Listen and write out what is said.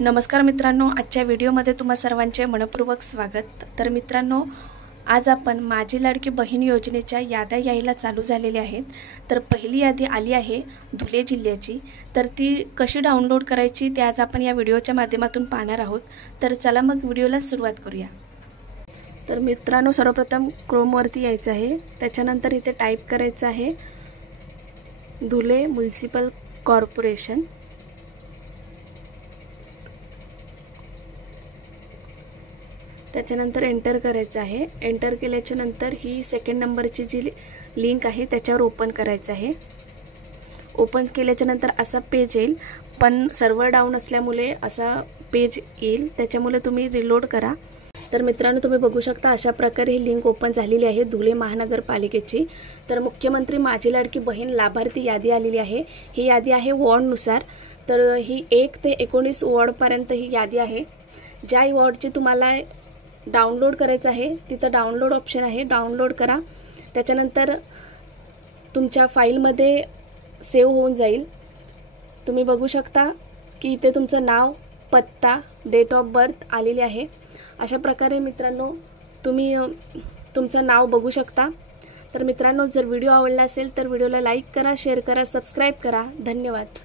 नमस्कार मित्रांनो, आजच्या व्हिडिओमध्ये तुम्हा सर्वांचे मनपूर्वक स्वागत। तर मित्रांनो, आज आपण माझी लाडकी बहीण योजनेच्या याद्या यायला चालू झालेल्या आहेत। तर पहिली यादी आली आहे धुळे जिल्ह्याची। तर ती कशी डाउनलोड करायची ते आज आपण या व्हिडिओच्या माध्यमातून पाहणार आहोत। तर चला मग व्हिडिओला सुरुवात करूया। तर मित्रांनो, सर्वप्रथम क्रोमवरती यायचं आहे। त्याच्यानंतर इथे टाईप करायचं आहे धुळे म्युनिसिपल कॉर्पोरेशन। त्याच्यानंतर एंटर करायचं आहे। एंटर केल्याच्या नंतर ही सेकंड नंबरची जी लिंक आहे त्याच्यावर ओपन करायचं आहे। ओपन केल्याच्या नंतर असा पेज येईल, पण सर्व्हर डाऊन असल्यामुळे असा पेज येईल, त्याच्यामुळे तुम्ही रिलोड करा। तर मित्रांनो, तुम्ही बघू शकता अशा प्रकारे ही लिंक ओपन झालेली आहे धुळे महानगरपालिकेची। तर मुख्यमंत्री माझी लाडकी बहीण लाभार्थी यादी आलेली आहे। ही यादी आहे वॉर्डनुसार। तर ही 1 ते 19 वॉर्डपर्यंत ही यादी आहे। ज्या वॉर्डची तुम्हाला डाउनलोड करायचं आहे तिथं डाउनलोड ऑप्शन आहे, डाउनलोड करा। त्याच्यानंतर तुमच्या फाईलमध्ये सेव्ह होऊन जाईल। तुम्ही बघू शकता की इथे तुमचं नाव, पत्ता, डेट ऑफ बर्थ आलेली आहे। अशा प्रकारे मित्रांनो तुम्ही तुमचं नाव बघू शकता। तर मित्रांनो, जर व्हिडिओ आवडला असेल तर व्हिडिओला लाईक करा, शेअर करा, सबस्क्राईब करा। धन्यवाद।